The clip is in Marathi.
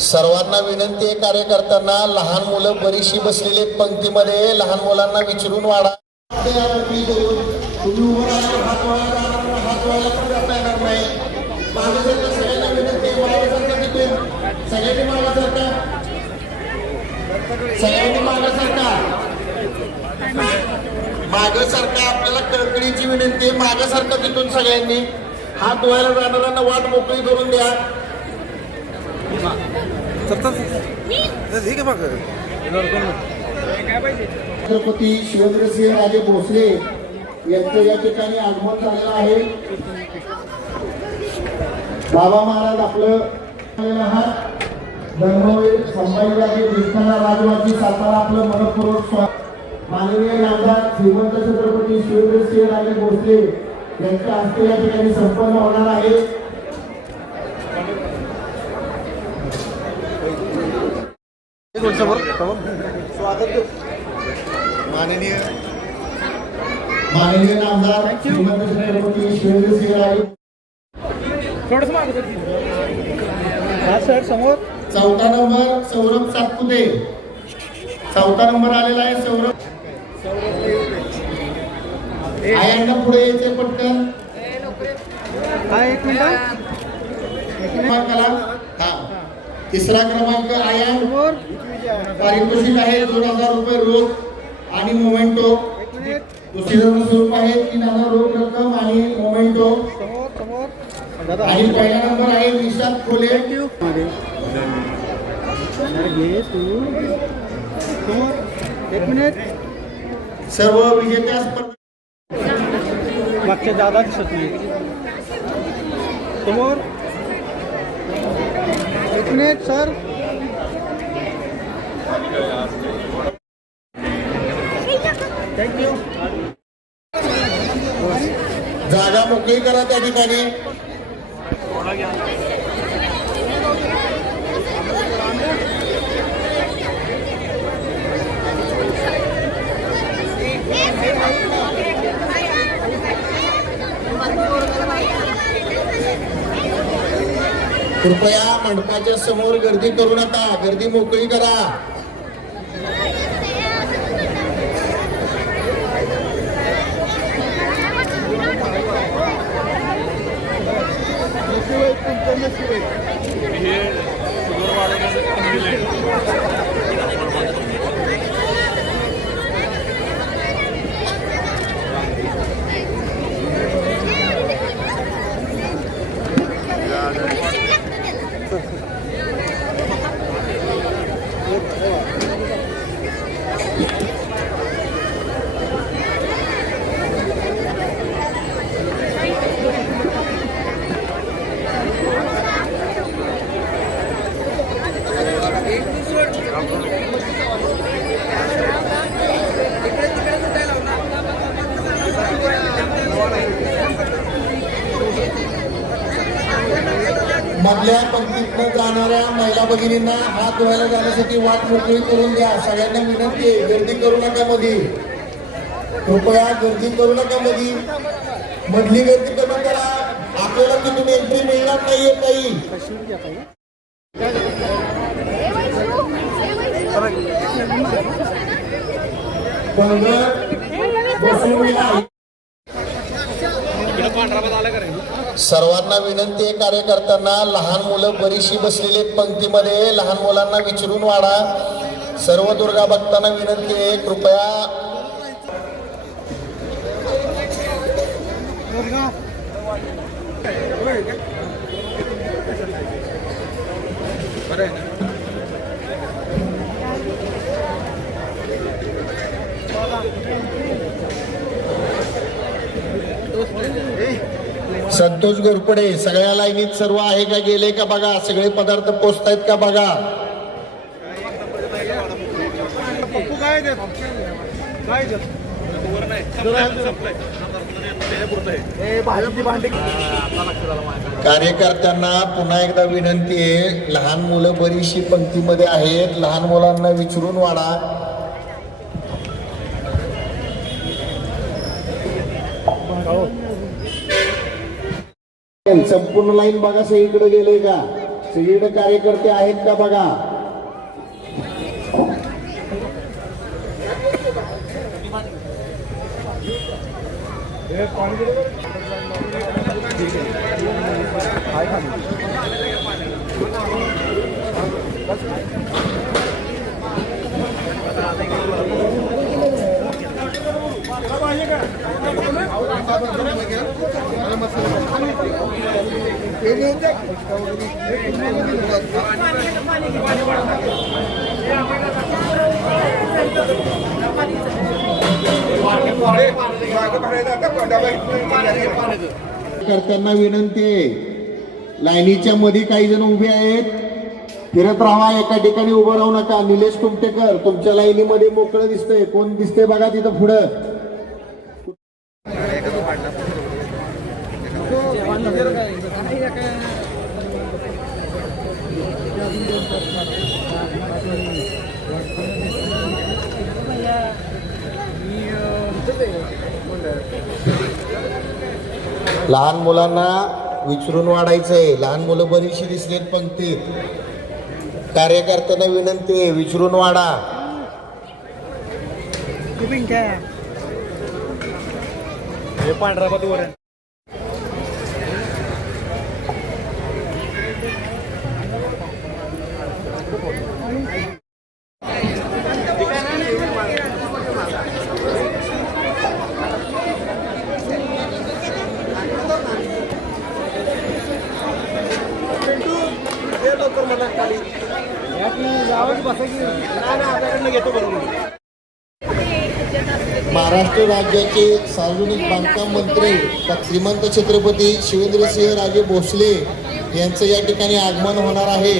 सर्वांना विनंती आहे कार्यकर्त्यांना लहान मुलं बरीचशी बसलेली पंक्तीमध्ये लहान मुलांना विचारून वाढा. सगळ्यांना मागे सरका तिथून. सगळ्यांनी मागे सरका सगळ्यांनी मागे सरका मागे सरका आपल्याला कळकळीची विनंती आहे मागे सरका तिथून सगळ्यांनी हात धुवायला जाणाऱ्यांना वाट मोकळी करून द्या. छत्रपती शिवेंद्रसिंह राजे भोसले यांचं या ठिकाणी आगमन झालेलं आहे. बाबा महाराज आपलं आहात. धर्मवीर संभाजीराजे विठ्ठला राजवाची सातारा आपलं मनपूर्वक माननीय नामदार श्रीमंत छत्रपती शिवेंद्रसिंह राजे भोसले यांच्या हस्ते या ठिकाणी संपन्न होणार आहे. माननीय माननीय नामदार श्रीमंत छत्रपती शिवेंद्रसिंह राजे सर समोर. चौथा नंबर सौरभ सातपुते. चौथा नंबर आलेला आहे सौरभ. आयांना पुढे यायचे पटकन. हा एक मिनिट. हा तिसरा क्रमांक आयान समोर पारितोषिक आहे दोन हजार रुपये रोख आणि मोमेंटो. दुसरी स्वरूप आहे तीन हजार रोख रक्कम आणि मोमेंटो. आणि पहिला नंबर आहे निशांत खोले. सर्व विजेत्या स्पर्धा मागच्या दादा दिसत नाही. समोर. एक मिनिट सर थँक्यू जागा मोकळी करा त्या ठिकाणी कृपया मंडपाच्या समोर गर्दी करू नका. गर्दी मोकळी करा. मधल्या जाणाऱ्या भगिनींना हात धुवायला जाण्यासाठी वाट मोकळी करून द्या. सगळ्यांना विनंती आहे गर्दी करू नका मधी. कृपया गर्दी करू नका मधी. मधली गर्दी कमी करा. आपल्याला तिथून एंट्री मिळणार नाहीये काही पंगत बसून करे सर्वांना विनंती आहे कार्यकर्त्यांना लहान मुलं बरीचशी बसलेली पंक्तीमध्ये लहान मुलांना विचारून वाढा. सर्व दुर्गा भक्तांना विनंती आहे कृपया संतोष गोरपडे सगळ्या लाईनीत सर्व आहे का गेले का बघा सगळे पदार्थ पोचतायत का बघा? कार्यकर्त्यांना पुन्हा एकदा विनंती आहे लहान मुलं बरीचशी पंक्तीमध्ये आहेत लहान मुलांना विचारून वाढा. संपूर्ण लाईन बघा सगळीकडे गेले का? सीड कार्यकर्ते आहेत का बघा? करताना विनंती आहे. लाईनीच्या मध्ये काही जण उभे आहेत. फिरत राहा एका ठिकाणी उभं राहू नका. निलेश कुमटेकर तुमच्या लाईनीमध्ये मोकळं दिसतंय. कोण दिसतंय बघा तिथं पुढं. लहान मुलांना विचारून वाढायचंय. लहान मुलं बरीचशी दिसलेत पंक्तीत. कार्यकर्त्यांना विनंती आहे विचारून वाढा. हे पांढरा महाराष्ट्र राज्याचे सार्वजनिक बांधकाम मंत्री श्रीमंत छत्रपती शिवेंद्रसिंह राजे भोसले यांचं या ठिकाणी आगमन होणार आहे.